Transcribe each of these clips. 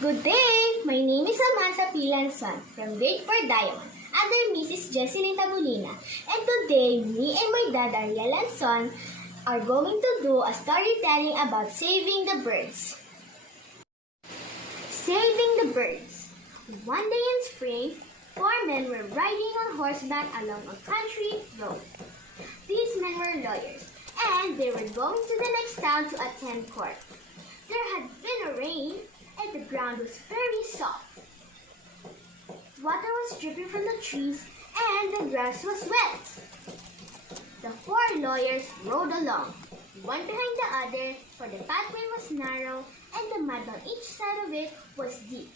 Good day! My name is Samantha Pilanson from Grade 4 Diamond, under Mrs. Jesselyn Tabulina. And today, me and my dad, Ariel and Son, are going to do a storytelling about saving the birds. Saving the birds. One day in spring, four men were riding on horseback along a country road. These men were lawyers, and they were going to the next town to attend court. There had been a rain, and the ground was very soft. Water was dripping from the trees, and the grass was wet. The four lawyers rode along, one behind the other, for the pathway was narrow, and the mud on each side of it was deep.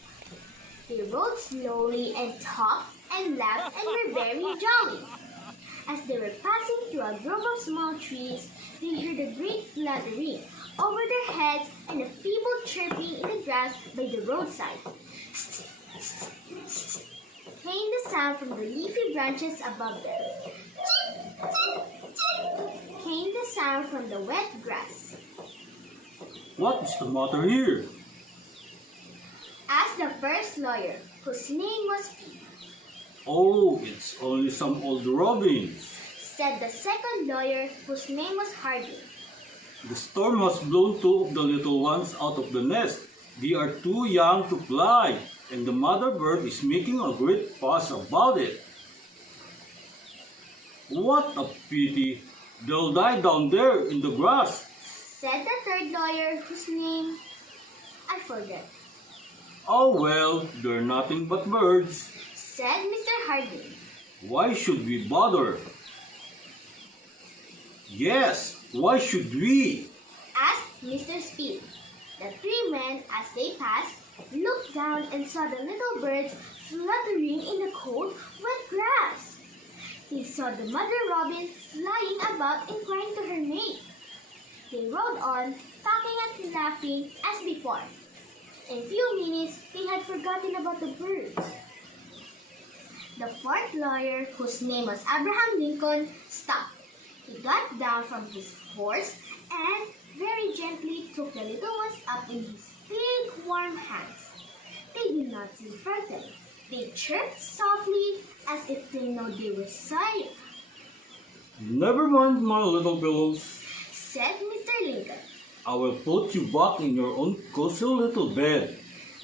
They rode slowly and talked and laughed and were very jolly. As they were passing through a grove of small trees, they heard a great fluttering over their heads and a feeble chirping in the grass by the roadside. Came the sound from the leafy branches above them. Came the sound from the wet grass. What is the matter here? Asked the first lawyer, whose name was Pete. Oh, it's only some old robins. Said the second lawyer, whose name was Harding. The storm has blown two of the little ones out of the nest. They are too young to fly, and the mother bird is making a great fuss about it. What a pity! They'll die down there in the grass. Said the third lawyer, whose name I forget. Oh well, they're nothing but birds. Said Mr. Harding. Why should we bother? Yes, why should we? Asked Mr. Speed. The three men, as they passed, looked down and saw the little birds fluttering in the cold, wet grass. They saw the mother robin flying about and crying to her mate. They rode on, talking and laughing as before. In a few minutes, they had forgotten about the birds. The fourth lawyer, whose name was Abraham Lincoln, stopped. He got down from his horse and very gently took the little ones up in his big warm hands. They did not seem frightened. They chirped softly as if they know they were safe. Never mind, my little pillows. Said Mr. Lincoln. I will put you back in your own cozy little bed.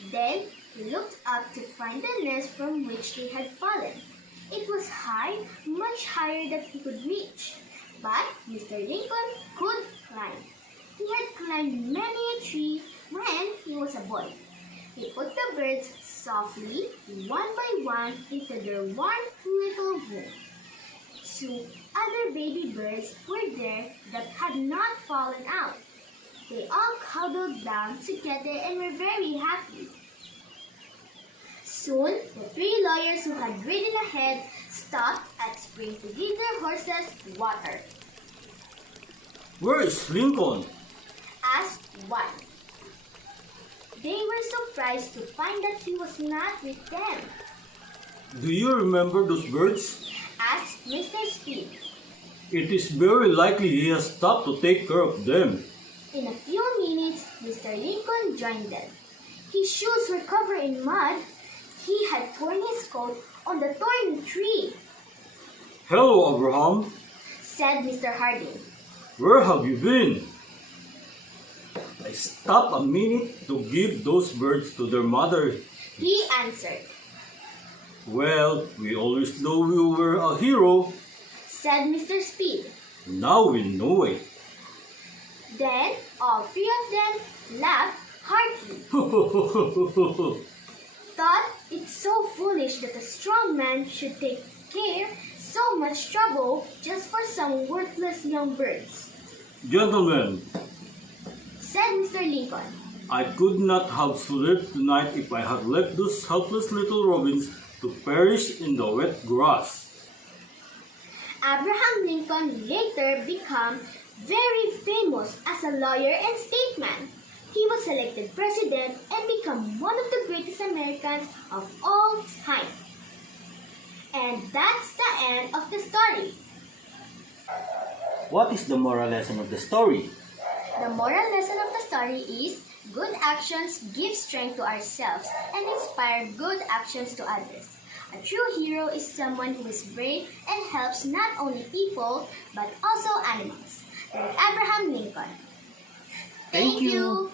Then he looked up to find the nest from which they had fallen. It was high, much higher than he could reach. But Mr. Lincoln could climb. He had climbed many a tree when he was a boy. He put the birds softly, one by one, into their warm little room. Two other baby birds were there that had not fallen out. They all cuddled down together and were very happy. Soon, the three lawyers who had ridden ahead stopped at spring to give their horses water. Where is Lincoln? Asked one. They were surprised to find that he was not with them. Do you remember those birds? Asked Mr. Speed. It is very likely he has stopped to take care of them. In a few minutes, Mr. Lincoln joined them. His shoes were covered in mud. He had torn his coat on the thorny tree. Hello, Abraham. Said Mr. Harding. Where have you been? I stopped a minute to give those birds to their mother. He answered. Well, we always knew you were a hero. Said Mr. Speed. Now we know it. Then all three of them laughed heartily. Thought it's so foolish that a strong man should take care so much trouble just for some worthless young birds. Gentlemen, Said Mr. Lincoln. I could not have slept tonight if I had left those helpless little robins to perish in the wet grass. Abraham Lincoln later became very famous as a lawyer and statesman. He was elected president and became one of the greatest Americans of all time. And that's the end of the story. What is the moral lesson of the story? The moral lesson of the story is Good actions give strength to ourselves and inspire good actions to others. A true hero is someone who is brave and helps not only people but also animals, like Abraham Lincoln. Thank you.